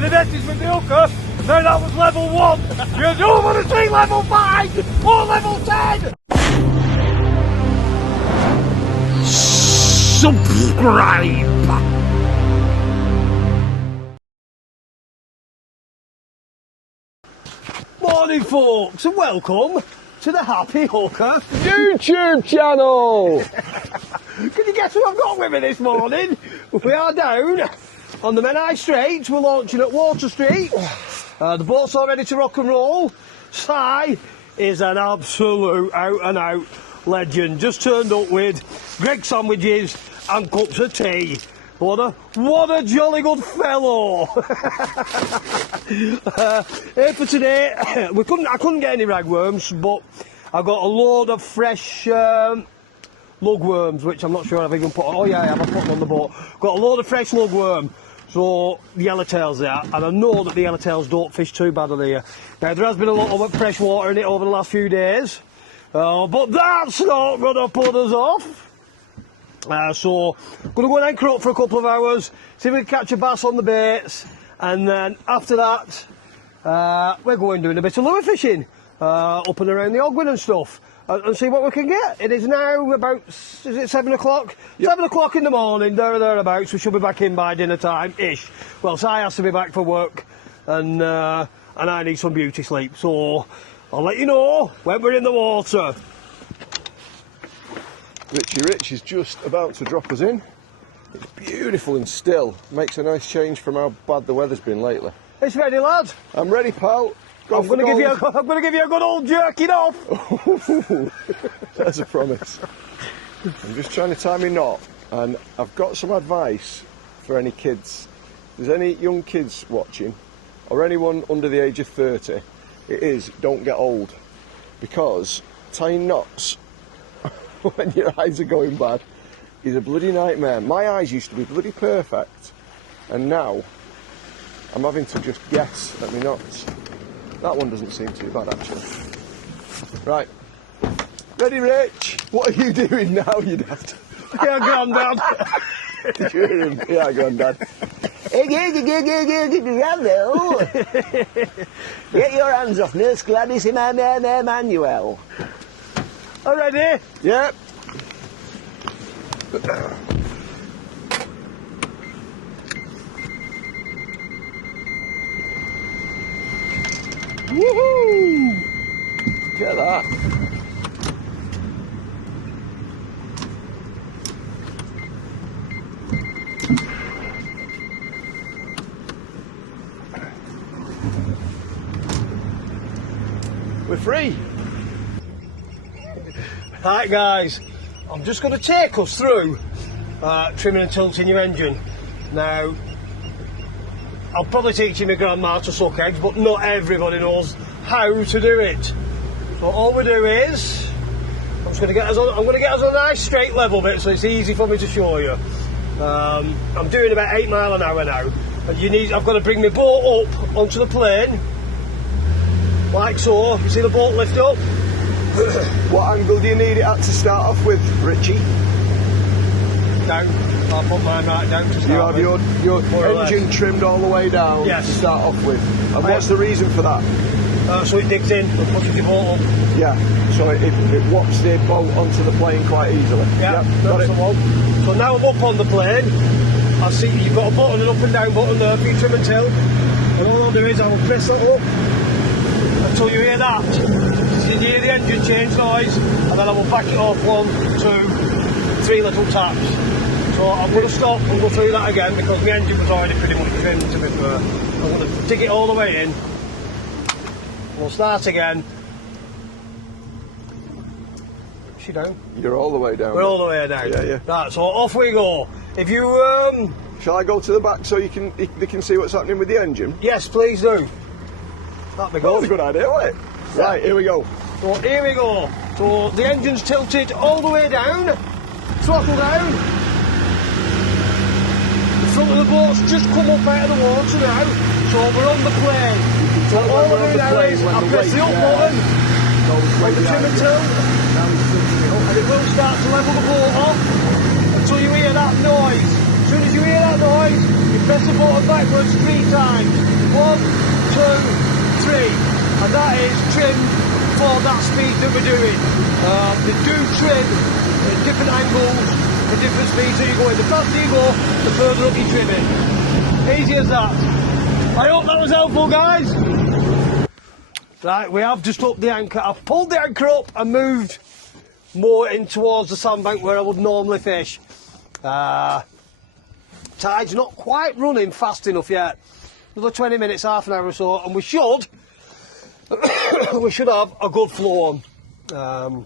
with the message with the hooker. No, that was level 1. You don't want to see level 5 or level 10. Subscribe. Morning, folks, and welcome to the Happy Hooker YouTube channel. Can you guess who I've got with me this morning? We are down on the Menai Strait. We're launching at Water Street. The boat's all ready to rock and roll. Si is an absolute out-and-out legend. Just turned up with Greg sandwiches and cups of tea. What a jolly good fellow. Here for today, I couldn't get any ragworms, but I got a load of fresh lugworms, which I'm not sure I've even put on. Oh yeah, I have. I put them on the boat. Got a load of fresh lugworm. So the yellowtails there, and I know that the yellowtails don't fish too bad on here. Now there has been a lot of fresh water in it over the last few days, but that's not going to put us off. So I'm going to go and anchor up for a couple of hours, see if we can catch a bass on the baits, and then after that we're going doing a bit of lure fishing up and around the Ogwen and stuff, and see what we can get. It is now about, is it 7 o'clock? Yep. 7 o'clock in the morning, thereabouts. We should be back in by dinner time-ish. Well, Si has to be back for work, and I need some beauty sleep, so I'll let you know when we're in the water. Richie Rich is just about to drop us in. It's beautiful and still. Makes a nice change from how bad the weather's been lately. It's ready, lad. I'm ready, pal. I'm going to give you a good old jerking off. That's a promise. I'm just trying to tie my knot, and I've got some advice for any kids. If there's any young kids watching, or anyone under the age of 30, it is don't get old, because tying knots when your eyes are going bad is a bloody nightmare. My eyes used to be bloody perfect, and now I'm having to just guess at my knots. That one doesn't seem too bad, actually. Right. Ready, Rich? What are you doing now, you dad? Yeah, Grandad. Did you hear him? Yeah, Grandad. Get your hands off Nurse Gladys Emmanuel. Are ready? Yep. Woohoo! Get that. We're free. Right, guys, I'm just going to take us through trimming and tilting your engine. Now, I'll probably teach you my grandma to suck eggs, but not everybody knows how to do it. So all we do is, I'm going to get us on a nice straight level bit, so it's easy for me to show you. I'm doing about 8 miles an hour now, and I've got to bring my boat up onto the plane, like so. You see the boat lift up? What angle do you need it at to start off with, Richie? Down. I'll put mine right down to start with. You have your engine trimmed all the way down, yes, to start off with. And what's the reason for that? So it digs in and pushes the boat up. Yeah, so it whops the boat onto the plane quite easily. Yeah, yep, that's the one. So now I'm up on the plane. I see you've got a button, an up and down button there for your trim and tilt. And all I'll do is I'll press it up until you hear that. You hear the engine change noise, and then I will back it off 1, 2, 3 little taps. So I'm going to stop and go through that again because the engine was already pretty much trimmed, to be fair. I'm going to dig it all the way in. We'll start again. Is she down? You're all the way down. We're all the way down. Yeah, yeah. Right, so off we go. If you shall I go to the back so they can see what's happening with the engine? Yes, please do. That'd be good. That's a good idea, wasn't it? Yeah. Right, here we go. So here we go. So the engine's tilted all the way down. Throttle down. The front of the boat's just come up out of the water now. So we're on the plane. So all we're doing now is I press the up button on the trim and tilt, and it will start to level the boat off until you hear that noise. As soon as you hear that noise, you press the button backwards 3 times. 1, 2, 3, and that is trim for that speed that we're doing. They do trim at different angles, at different speeds that you go in. The faster you go, the further up you trim it. Easy as that. I hope that was helpful, guys. Right, we have just upped the anchor. I've pulled the anchor up and moved more in towards the sandbank where I would normally fish. Tide's not quite running fast enough yet. Another 20 minutes, half an hour or so, and we should we should have a good flow on.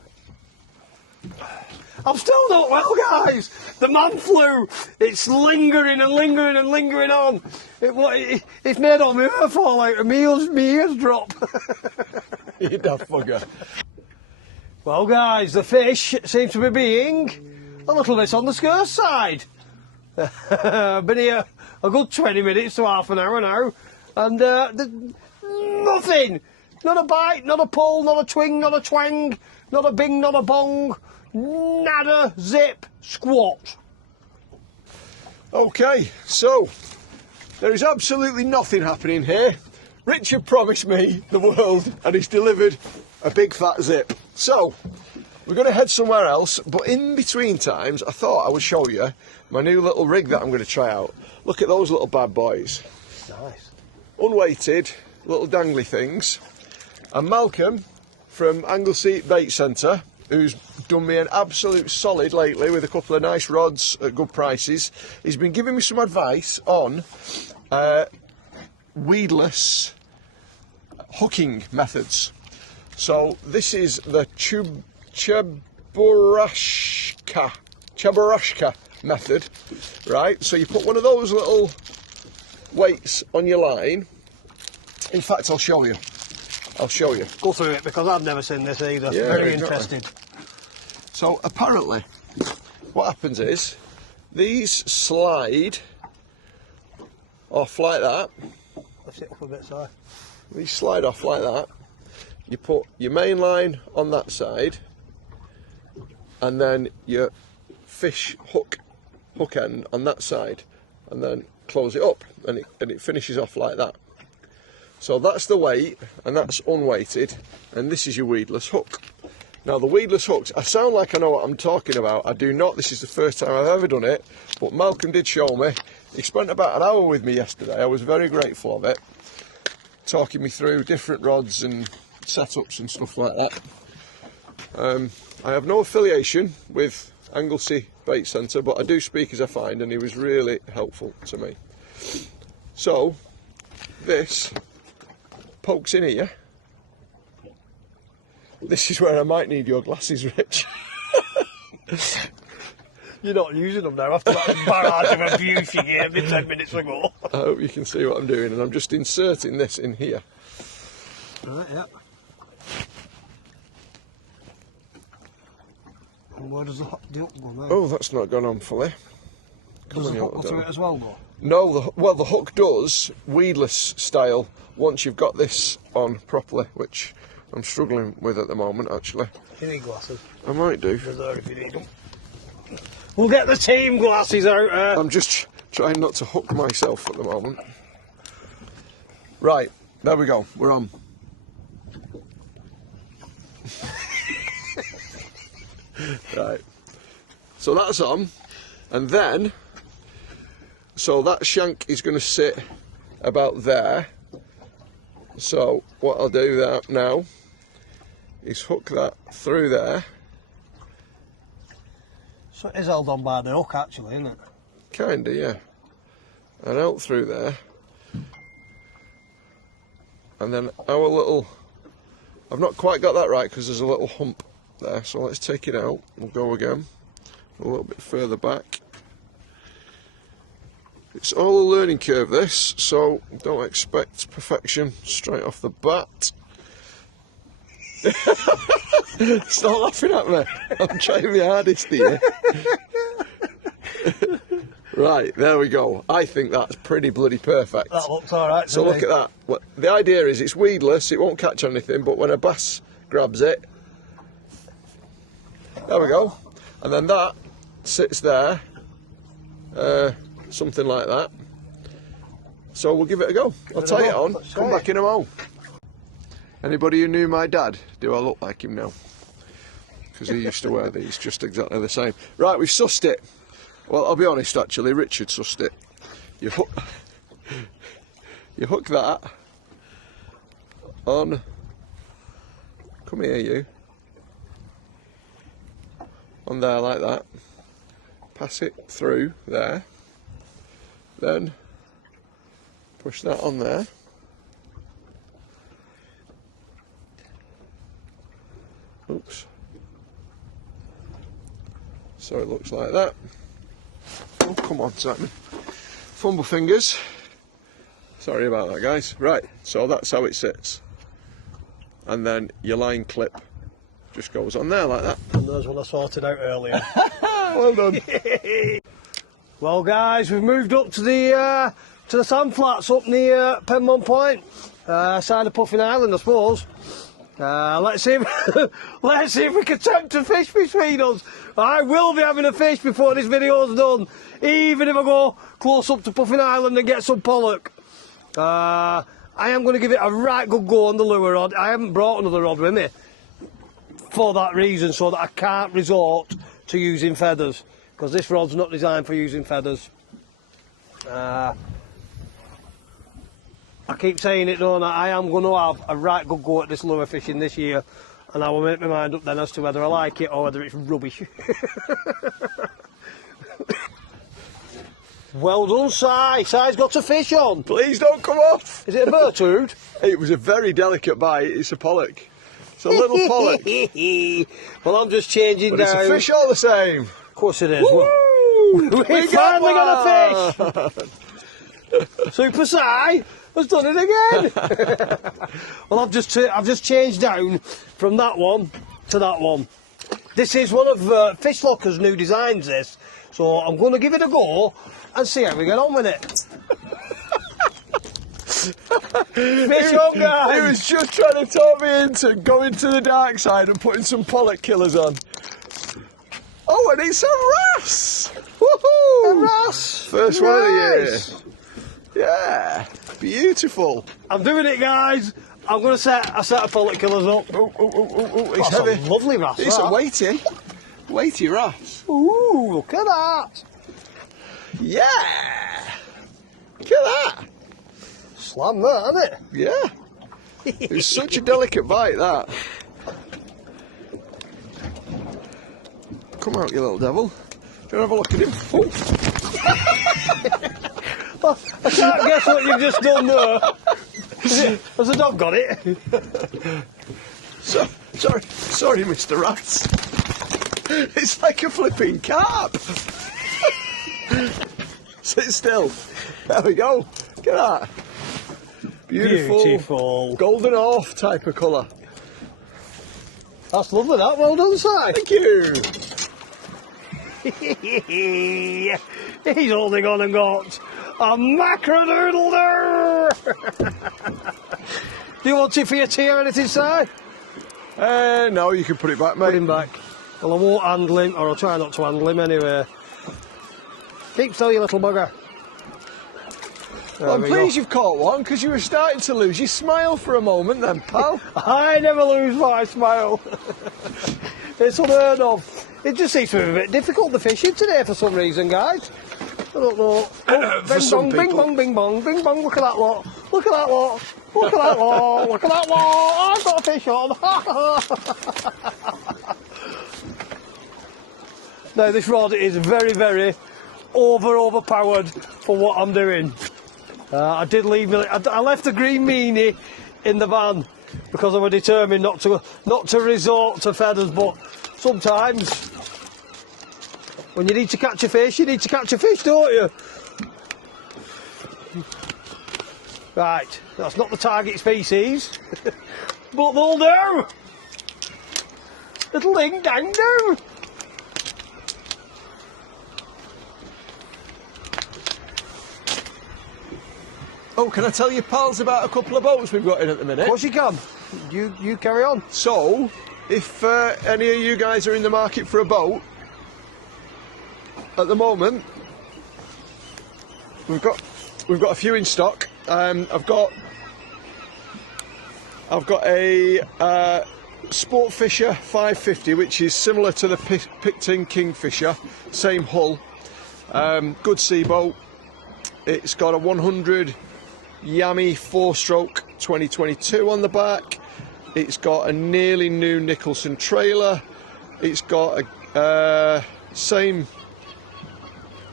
I'm still not well, guys. The man flu, it's lingering and lingering and lingering on. It's made all my hair fall out and my ears drop. You daft bugger. Well, guys, the fish seem to be being a little bit on the scarce side. Been here a good 20 minutes to half an hour now, and nothing. Not a bite, not a pull, not a twing, not a twang, not a bing, not a bong, nada, zip, squat. Okay, so there is absolutely nothing happening here. Richard promised me the world and he's delivered a big fat zip. So we're going to head somewhere else, but in between times I thought I would show you my new little rig that I'm going to try out. Look at those little bad boys. Nice. Unweighted, little dangly things. And Malcolm from Anglesey Bait Centre, who's done me an absolute solid lately with a couple of nice rods at good prices, he's been giving me some advice on weedless hooking methods. So this is the Chabarashka method, right? So you put one of those little weights on your line. In fact, I'll show you. Go through it because I've never seen this either. Yeah, Very exactly. interested. So apparently, what happens is these slide off like that. Let's sit up a bit, sorry. These slide off like that. You put your main line on that side, and then your fish hook end on that side, and then close it up, and it finishes off like that. So that's the weight, and that's unweighted, and this is your weedless hook. Now the weedless hooks, I sound like I know what I'm talking about. I do not. This is the first time I've ever done it, but Malcolm did show me. He spent about an hour with me yesterday. I was very grateful of it, talking me through different rods and setups and stuff like that. I have no affiliation with Anglesey Bait Centre, but I do speak as I find, and he was really helpful to me. So this pokes in here. This is where I might need your glasses, Rich. You're not using them now after that barrage of abuse you gave me 10 minutes ago. I hope you can see what I'm doing, and I'm just inserting this in here. Right, yep. And where does the hook go now? Oh, that's not gone on fully. Does the hook go through it as well, though? No, well, the hook does, weedless style, once you've got this on properly, which I'm struggling with at the moment, actually. You need glasses. I might do. They're there if you need them. We'll get the team glasses out. I'm just trying not to hook myself at the moment. Right, there we go, we're on. Right, so that's on, and then, so that shank is going to sit about there. So what I'll do that now is hook that through there. So it is held on by the hook, actually, isn't it? Kinda, yeah. And out through there. And then our little, I've not quite got that right because there's a little hump there, so let's take it out. We'll go again a little bit further back. It's all a learning curve, this, so don't expect perfection straight off the bat. Stop laughing at me. I'm trying my hardest here. Right, there we go. I think that's pretty bloody perfect. That looks alright. So look at that. Well, the idea is it's weedless, it won't catch anything, but when a bass grabs it, there we go. And then that sits there, something like that. So we'll give it a go. I'll tie it on, come back in a mo. Anybody who knew my dad, do I look like him now? Because he used to wear these, just exactly the same. Right, we've sussed it. Well, I'll be honest actually, Richard sussed it. You hook that on, come here you, on there like that, pass it through there, then push that on there, oops, so it looks like that. Oh, come on, Simon. Fumble fingers. Sorry about that, guys. Right, so that's how it sits. And then your line clip just goes on there like that. And those one I sorted out earlier. Well done. Well, guys, we've moved up to the sand flats up near Penmon Point, side of Puffin Island, I suppose. Let's see if we can tempt a fish between us. I will be having a fish before this video's done, even if I go close up to Puffin Island and get some pollock. I am going to give it a right good go on the lure rod. I haven't brought another rod with me for that reason, so that I can't resort to using feathers, because this rod's not designed for using feathers. I keep saying it, don't I? I am going to have a right good go at this lure fishing this year, and I will make my mind up then as to whether I like it or whether it's rubbish. Well done, Si. Si's got a fish on. Please don't come off. Is it a bird? It was a very delicate bite. It's a pollock. It's a little pollock. Well, I'm just changing But down. it's a fish all the same. Of course it is. Woo! We finally got a fish. Super Si has done it again. Well, I've just changed down from that one to that one. This is one of Fish Locker's new designs, this. So I'm going to give it a go and see how we get on with it. Fish on, guys. He was just trying to talk me into going to the dark side and putting some pollock killers on. Oh, and it's a wrasse! Woohoo! A wrasse. First one of the year. Nice. Yeah, beautiful. I'm doing it, guys. I'm going to set a set of pollock killers up. Oh, it's That's heavy. a lovely wrasse. It's that. a weighty wrasse. Ooh, look at that. Yeah! Look at that. Slam that, isn't it? Yeah. It's such a delicate bite, that. Come out, you little devil. Do you want to have a look at him? Well, I can't guess what you've just done there. Has the dog got it? Sorry, Mr. Rats. It's like a flipping carp. Sit still. There we go. Look at that. Beautiful. Golden off type of colour. That's lovely, that. Well done, Si. Thank you. He's holding on and got a mackerel doodle there. Do you want it for your tea or anything, Si? No, you can put it back, mate. Put him back. Well, I won't handle him, or I'll try not to handle him anyway. Keep still, you little bugger. I'm pleased you've caught one, because you were starting to lose your smile for a moment then, pal. I never lose my smile. It's unheard of. It just seems to be a bit difficult, the fishing today, for some reason, guys. I don't know. Oh, For bing some bong, bing people. bong, bing bong, bing bong. Look at that lot. Look at that lot. Look at that lot. Look at that lot. I've got a fish on. Now, this rod is very, very overpowered for what I'm doing. I did leave. I left the green meanie in the van because I was determined not to resort to feathers. But sometimes, when you need to catch a fish, you need to catch a fish, don't you? Right, that's not the target species, but they'll do. Little ding dang do. Oh, can I tell you, pals, about a couple of boats we've got in at the minute? Of course you can. You carry on. So, if any of you guys are in the market for a boat, at the moment, we've got we've got a few in stock. I've got a Sportfisher 550, which is similar to the Picton Kingfisher, same hull, good sea boat. It's got a 100 Yami 4-stroke 2022 on the back. It's got a nearly new Nicholson trailer. It's got a same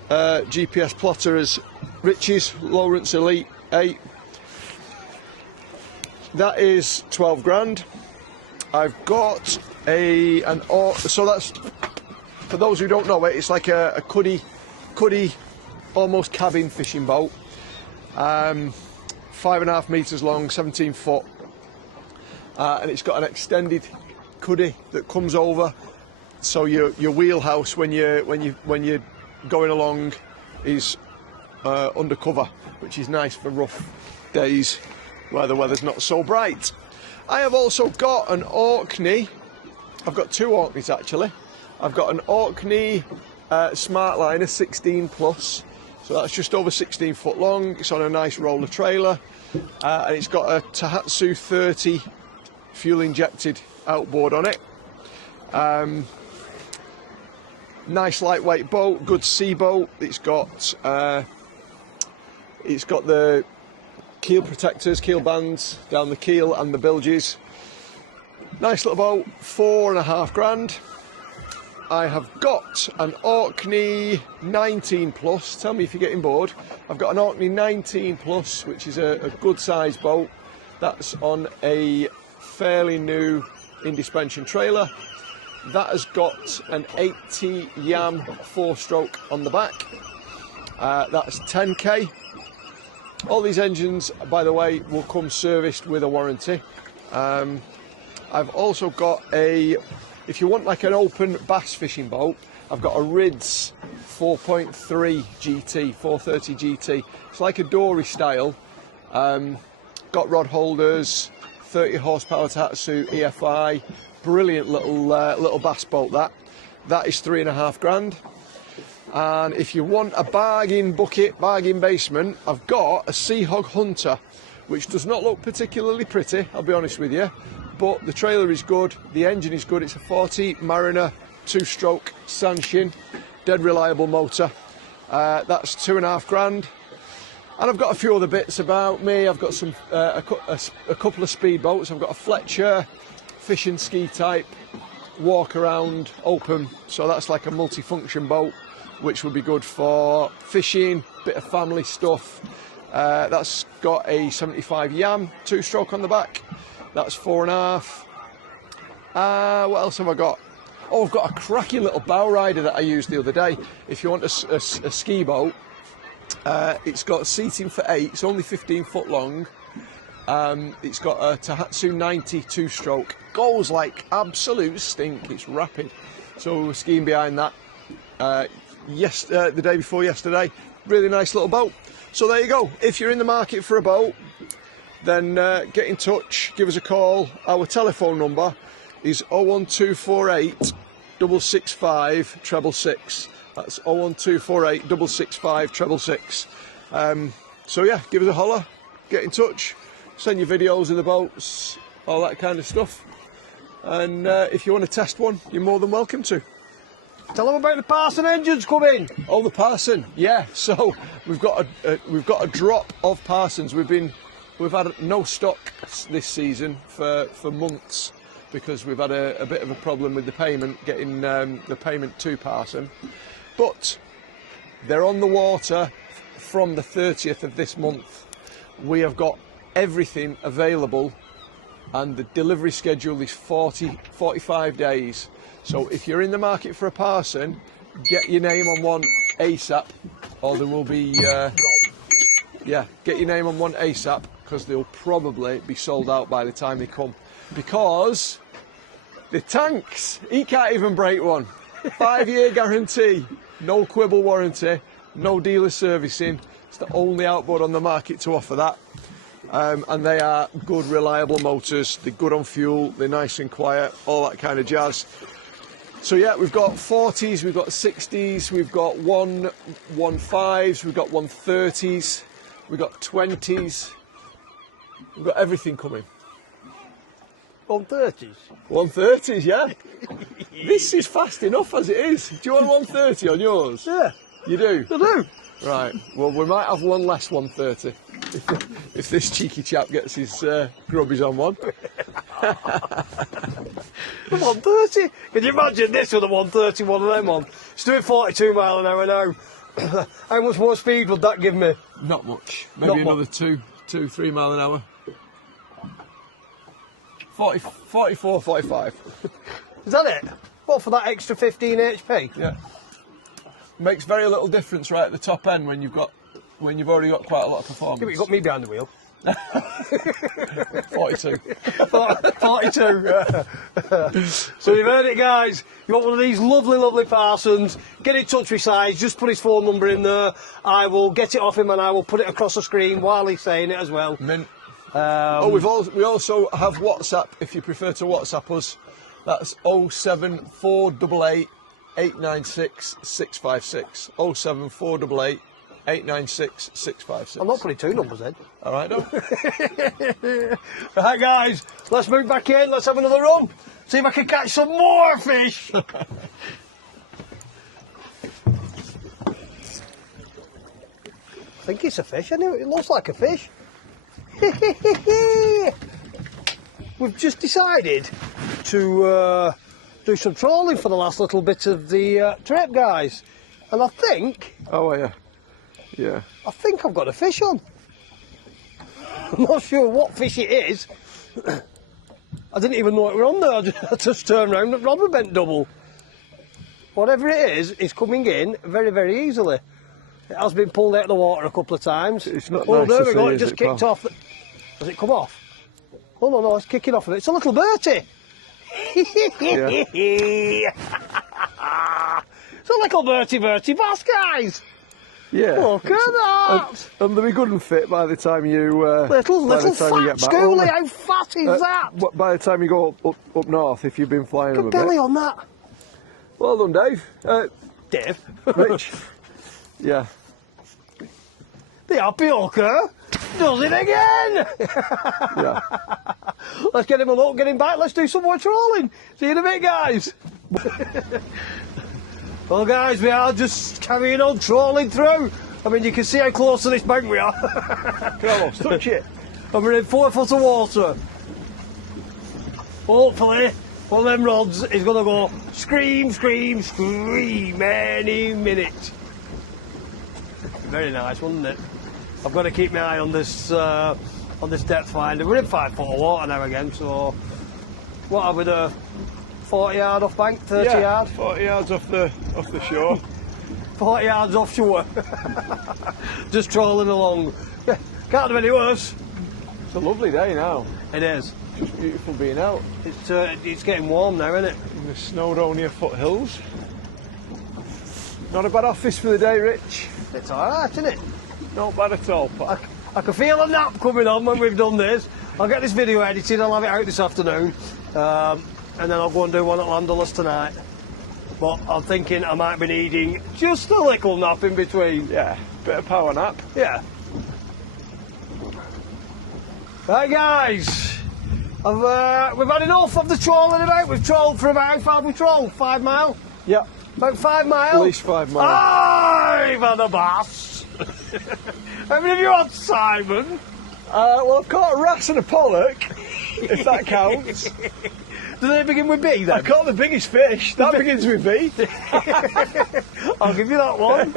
GPS plotter as Richie's Lawrence Elite 8. That is 12 grand. I've got so that's, for those who don't know it, it's like a cuddy, almost cabin fishing boat. 5.5 meters long, 17 foot, and it's got an extended cuddy that comes over, so your wheelhouse when you're going along is undercover, which is nice for rough days where the weather's not so bright. I have also got an Orkney. I've got two Orkneys actually. I've got an Orkney Smartliner 16 plus, so that's just over 16 foot long. It's on a nice roller trailer, and it's got a Tohatsu 30 fuel injected outboard on it. Nice lightweight boat, good sea boat. It's got the keel protectors, keel bands down the keel and the bilges. Nice little boat, 4.5 grand. I have got an Orkney 19 plus. Tell me if you're getting bored. I've got an Orkney 19 plus, which is a good size boat. That's on a fairly new indispension trailer. That has got an 80 Yam 4-stroke on the back. That's 10k. All these engines, by the way, will come serviced with a warranty. I've also got if you want like an open bass fishing boat, I've got a Rids 4.3 GT, 430 GT. It's like a dory style. Got rod holders, 30 horsepower Tohatsu EFI. Brilliant little bass boat that is 3.5 grand. And if you want a bargain bucket, bargain basement, I've got a Sea Hog Hunter, which does not look particularly pretty, I'll be honest with you, but the trailer is good, the engine is good. It's a 40 Mariner 2-stroke Sanshin, dead reliable motor. That's 2.5 grand. And I've got a few other bits about me. I've got some a couple of speed boats. I've got a Fletcher fish and ski type walk around open, so that's like a multi-function boat, which would be good for fishing, bit of family stuff. That's got a 75 Yam 2-stroke on the back. That's 4.5. What else have I got? Oh, I've got a cracking little bow rider that I used the other day. If you want a ski boat, it's got seating for 8. It's only 15 foot long. It's got a Tohatsu 90 2-stroke. Goes like absolute stink. It's rapid. So we were skiing behind that the day before yesterday. Really nice little boat. So there you go. If you're in the market for a boat, then get in touch, give us a call. Our telephone number is 01248 665 666. That's 01248 665 666. So yeah, give us a holler, get in touch, send your videos of the boats, all that kind of stuff. And if you want to test one, you're more than welcome to. Tell them about the Parsun engines coming. Oh, the Parsun, yeah. So we've got a drop of Parsons. We've had no stock this season for months because we've had a bit of a problem with the payment, getting the payment to Parsun. But they're on the water from the 30th of this month. We have got everything available, and the delivery schedule is 45 days. So if you're in the market for a Parsun, get your name on one ASAP, or there will be get your name on one ASAP, because they'll probably be sold out by the time they come, because the tanks, he can't even break one. 5-year guarantee, no quibble warranty, no dealer servicing. It's the only outboard on the market to offer that. And they are good, reliable motors. They're good on fuel, they're nice and quiet, all that kind of jazz. So yeah, we've got 40s, we've got 60s, we've got 115s, we've got 130s, We've got 20s. We've got everything coming. 130s. 130s, yeah. This is fast enough as it is. Do you want 130 on yours? Yeah, You do? I do. Right. Well, we might have one less 130 if this cheeky chap gets his grubbies on one. 130? Can you imagine this with a 130 one of them on? It's doing 42 mile an hour now. How much more speed would that give me? Not much. Maybe Not another 3 mile an hour. 44, 45. Is that it? What, for that extra 15 HP? Yeah. Makes very little difference right at the top end when you've already got quite a lot of performance. Yeah, but you got me behind the wheel. 42. 42. So you've heard it, guys. You want one of these lovely, lovely Parsons, get in touch with Si, just put his phone number in there. I will get it off him and I will put it across the screen while he's saying it as well. Mint. We also have WhatsApp if you prefer to WhatsApp us. That's 07488 896 656. 07488 896 656. I'm not putting two numbers in. All right, no? Right, guys, let's move back in. Let's have another run. See if I can catch some more fish. I think it's a fish, anyway. It looks like a fish. We've just decided to do some trawling for the last little bit of the trip, guys. And I think... Oh, yeah. Yeah. I think I've got a fish on. I'm not sure what fish it is. I didn't even know it were on there. I just turned around and the rod was bent double. Whatever it is, it's coming in very, very easily. It has been pulled out of the water a couple of times. It's not oh, nice there to we go. see, It just is it, kicked pal? off. Has it come off? Oh, no, it's kicking off of it. It's a little bertie. Yeah. It's a little bertie bass, guys. Yeah. Look at that. And they'll be good and fit by the time you Little by the fat time you get back. schoolie. How fat is that? By the time you go up north, if you've been flying them a Good belly bit. on that. Well done, Dave. Dave. Rich. Yeah. The happy hooker does it again. Yeah. Let's get him a look, get him back. Let's do some more trawling. See you in a bit, guys. Well, guys, we are just carrying on trawling through. I mean, you can see how close to this bank we are. Can almost touch it. And we're in 4 foot of water. Hopefully, one of them rods is going to go scream, scream, scream any minute. Very nice, wasn't it? I've got to keep my eye on this depth finder. We're in 5 foot of water now again, so what have we done? 40 yard off bank, 30 Yeah, yard? 40 yards off the shore. 40 yards offshore. Just trawling along. Yeah, can't do any worse. It's a lovely day now. It is. Just beautiful being out It's getting warm now, isn't it? in the Snowdonia foothills. Not a bad office for the day, Rich. It's alright, isn't it? Not bad at all, Pat. I can feel a nap coming on when we've done this. I'll get this video edited, I'll have it out this afternoon. And then I'll go and do one at Landolus tonight. But I'm thinking I might be needing just a little nap in between. Yeah, bit of power nap. Yeah. Right, guys. We've had enough of the trawling about. We've trawled for about, how far have we trawled? 5 mile? Yeah, About 5 miles? at least 5 miles. I've had a bass. How many have you had, Simon? Well, I've caught a wrasse and a pollock, if that counts. Do they begin with B then? I caught the biggest fish. That begins with B. I'll give you that one.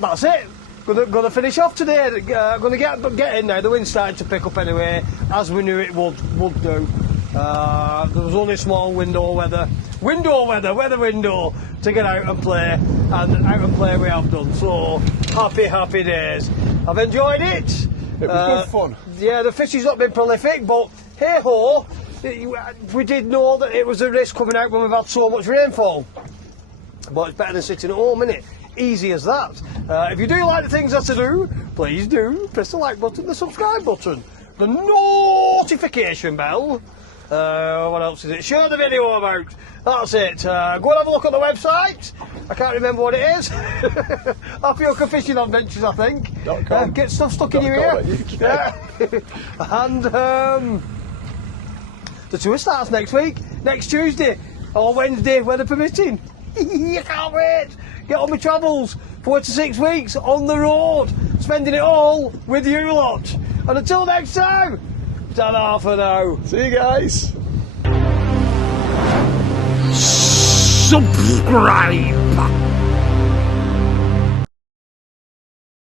That's it. Gonna finish off today. Gonna get in now. The wind's starting to pick up anyway, as we knew it would do. There was only small window weather to get out and play, and out and play we have done. So happy days. I've enjoyed it. It was good fun. Yeah, the fishing's not been prolific, but hey ho, we did know that it was a risk coming out when we've had so much rainfall. But it's better than sitting at home, innit? Easy as that. If you do like the things that I do, please do press the like button, the subscribe button, the notification bell, What else is it? Share the video about. That's it. Go and have a look at the website. I can't remember what it is. Apioca Fishing Adventures, I think. .com. Get stuff stuck in your ear. .co.uk. And the tour starts next week, next Tuesday or Wednesday, weather permitting. You can't wait. Get on my travels. 4 to 6 weeks on the road, spending it all with you lot. And until next time, ta-da for now. See you guys. Subscribe.